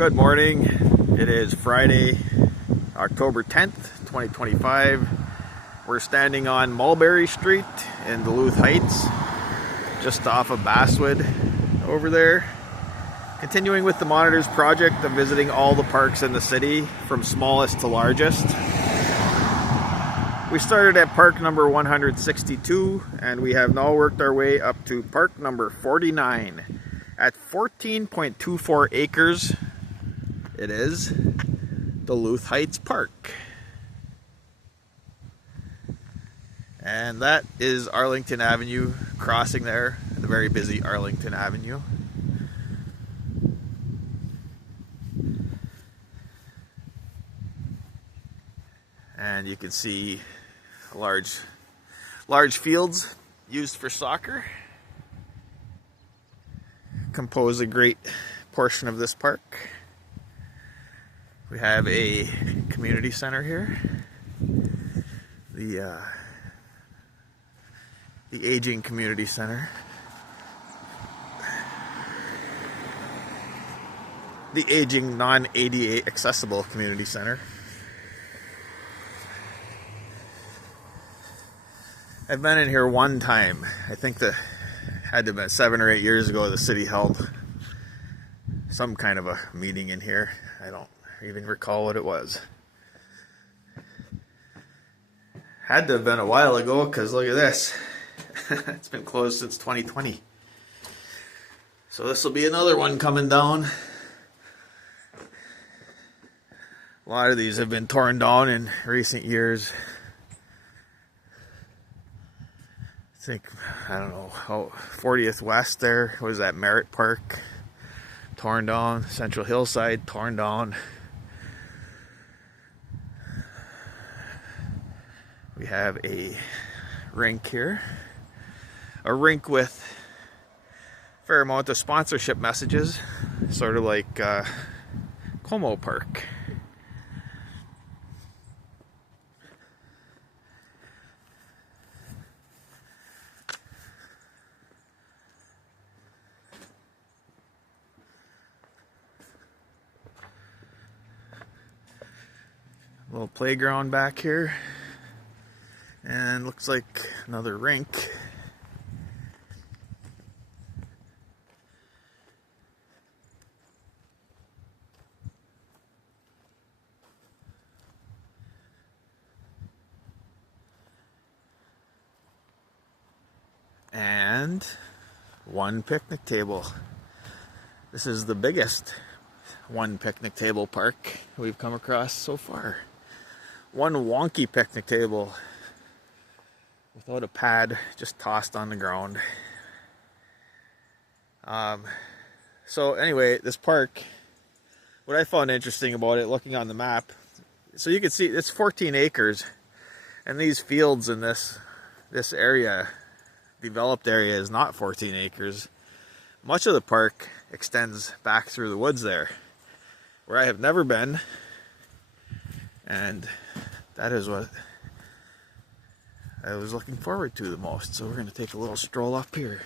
Good morning. It is Friday, October 10th, 2025. We're standing on Mulberry Street in Duluth Heights, just off of Basswood over there. Continuing with the Monitors project of visiting all the parks in the city, from smallest to largest. We started at park number 162, and we have now worked our way up to park number 49 at 14.24 acres. It is Duluth Heights Park. And that is Arlington Avenue crossing there, the very busy Arlington Avenue. And you can see large fields used for soccer compose a great portion of this park. We have a community center here. The aging community center. The aging non-ADA accessible community center. I've been in here one time. I think that had to have been 7 or 8 years ago. The city held some kind of a meeting in here. I don't even recall what it was. Had to have been a while ago, because look at this. It's been closed since 2020. So this will be another one coming down. A lot of these have been torn down in recent years. I think, I don't know, 40th West there was that Merritt Park, torn down. Central Hillside, torn down. We have a rink here. A rink with a fair amount of sponsorship messages, sort of like Como Park. A little playground back here. And looks like another rink. And one picnic table. This is the biggest one picnic table park we've come across so far. One wonky picnic table without a pad, just tossed on the ground. So anyway, this park, what I found interesting about it, looking on the map, so you can see it's 14 acres, and these fields in this area, developed area, is not 14 acres. Much of the park extends back through the woods there, where I have never been, and that is what I was looking forward to the most. So we're going to take a little stroll up here.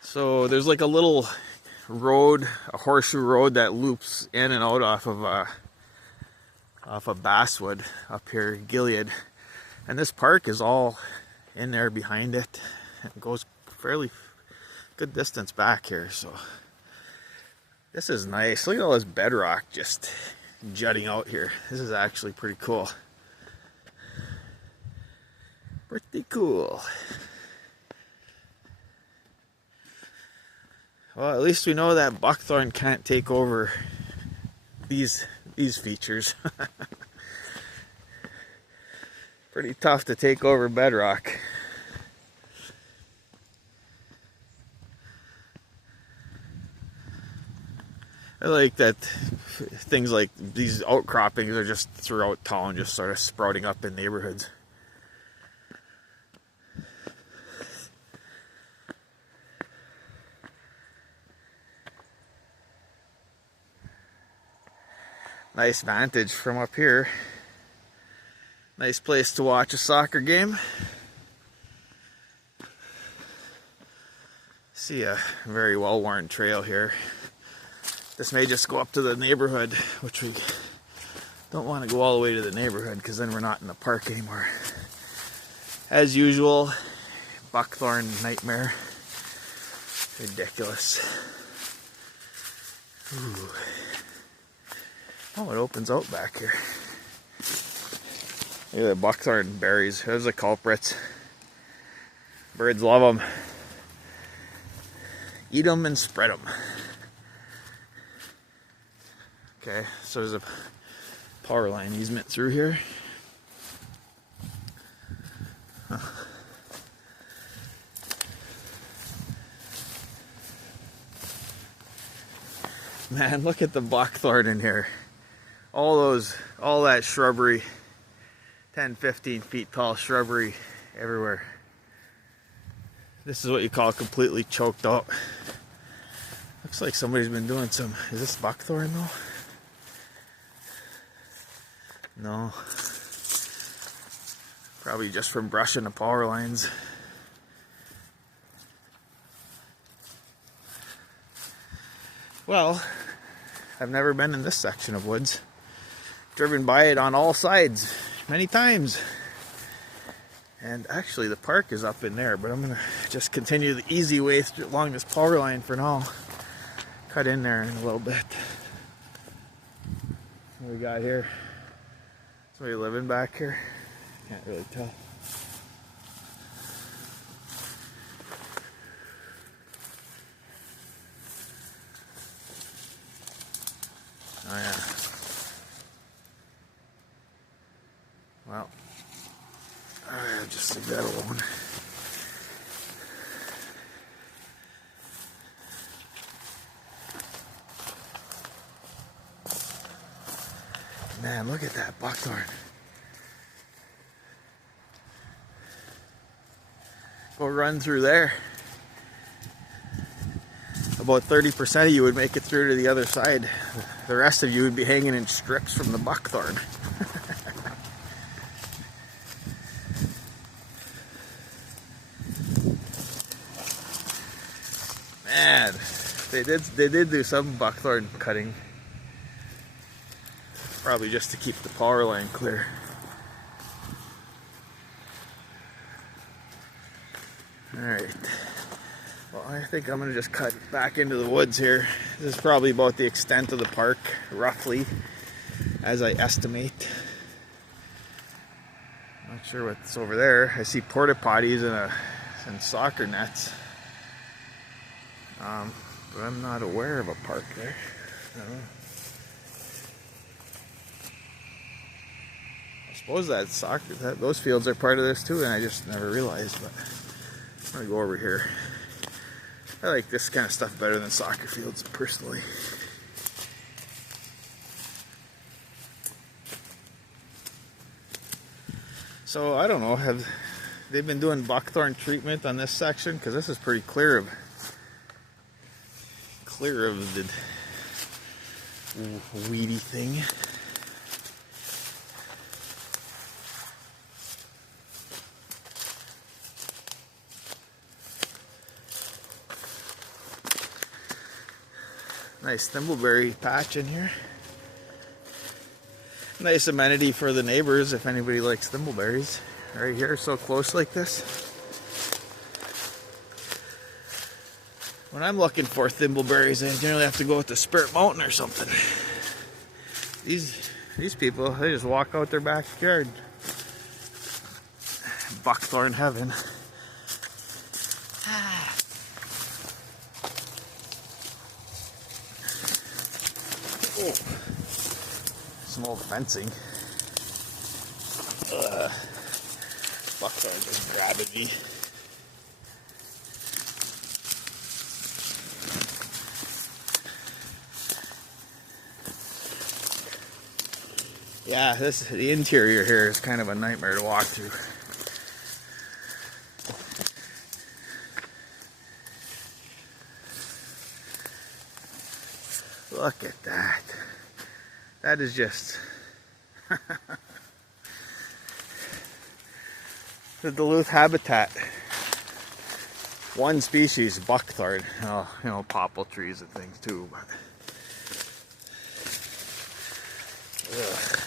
So there's like a little road, a horseshoe road that loops in and out off of Basswood up here, Gilead. And this park is all in there behind it. It goes fairly good distance back here. So this is nice. Look at all this bedrock just jutting out here. This is actually pretty cool. Pretty cool. Well, at least we know that buckthorn can't take over these features. Pretty tough to take over bedrock. I like that things like these outcroppings are just throughout town, just sort of sprouting up in neighborhoods. Nice vantage from up here. Nice place to watch a soccer game. See a very well-worn trail here. This may just go up to the neighborhood, which we don't want to go all the way to the neighborhood because then we're not in the park anymore. As usual, buckthorn nightmare. Ridiculous. Ooh. Oh, it opens out back here. Look at the buckthorn berries. Those are the culprits. Birds love them. Eat them and spread them. Okay, so there's a power line easement through here. Huh. Man, look at the buckthorn in here. All that shrubbery, 10, 15 feet tall shrubbery everywhere. This is what you call completely choked out. Looks like somebody's been doing some, is this buckthorn though? No. Probably just from brushing the power lines. Well, I've never been in this section of woods. Driven by it on all sides many times. And actually the park is up in there, but I'm gonna just continue the easy way along this power line for now. Cut in there in a little bit. What we got here? Somebody living back here? Can't really tell. Oh yeah. Well, I'll just leave that alone. Man, look at that buckthorn. Go run through there. About 30% of you would make it through to the other side. The rest of you would be hanging in strips from the buckthorn. Man, they did do some buckthorn cutting. Probably just to keep the power line clear. Alright. Well, I think I'm going to just cut back into the woods here. This is probably about the extent of the park, roughly, as I estimate. Not sure what's over there. I see porta potties and soccer nets. But I'm not aware of a park there. I don't know. I suppose those fields are part of this too, and I just never realized. But I'm gonna go over here. I like this kind of stuff better than soccer fields, personally. So I don't know, have they been doing buckthorn treatment on this section? Because this is pretty clear of the weedy thing. Nice thimbleberry patch in here. Nice amenity for the neighbors if anybody likes thimbleberries. Right here, so close like this. When I'm looking for thimbleberries, I generally have to go to Spirit Mountain or something. These people, they just walk out their backyard. Buckthorn heaven. Oh. Some old fencing. Buckthorn just grabbing me. Yeah, the interior here is kind of a nightmare to walk through. Look at that. That is just the Duluth habitat. one species, buckthorn. Oh, you know, popple trees and things too. But, ugh.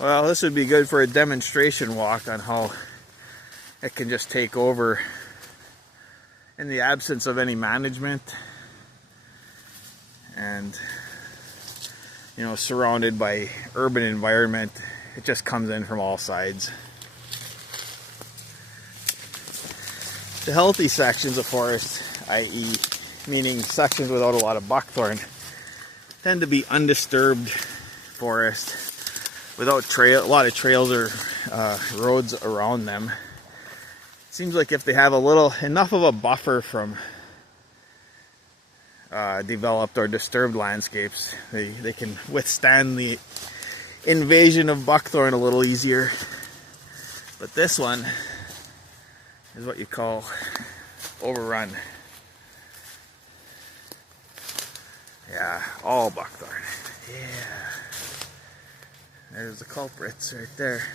Well, this would be good for a demonstration walk on how it can just take over in the absence of any management, and you know, surrounded by urban environment. It just comes in from all sides. The healthy sections of forest, i.e. meaning sections without a lot of buckthorn, tend to be undisturbed forest without a lot of trails or roads around them. It seems like if they have enough of a buffer from developed or disturbed landscapes, they can withstand the invasion of buckthorn a little easier. But this one is what you call overrun. Yeah, all buckthorn. Yeah. There's the culprits right there.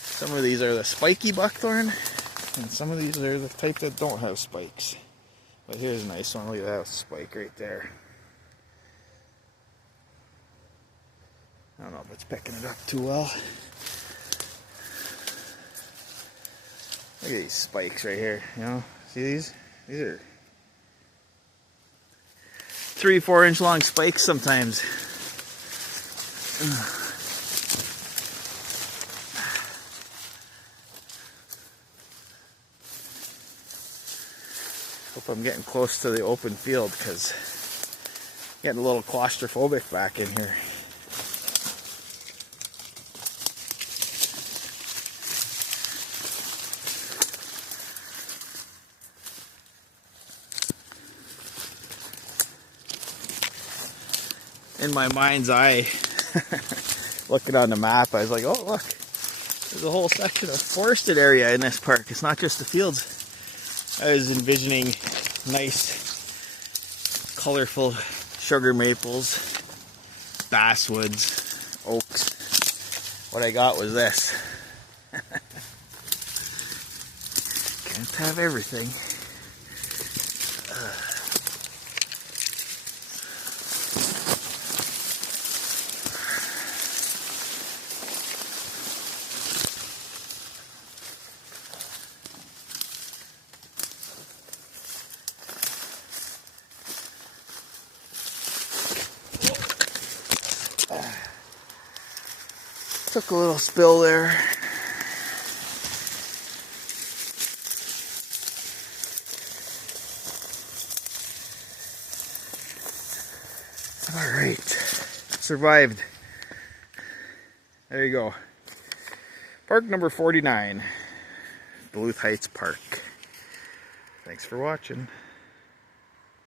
Some of these are the spiky buckthorn, and some of these are the type that don't have spikes. But here's a nice one. Look at that spike right there. I don't know if it's picking it up too well. Look at these spikes right here. You know, see these? These are 3-4 inch long spikes sometimes. Hope I'm getting close to the open field, because I'm getting a little claustrophobic back in here. In my mind's eye, looking on the map, I was like, oh look, there's a whole section of forested area in this park. It's not just the fields. I was envisioning nice, colorful sugar maples, basswoods, oaks. What I got was this. Can't have everything. Took a little spill there. All right, survived. There you go. Park number 49, Duluth Heights Park. Thanks for watching.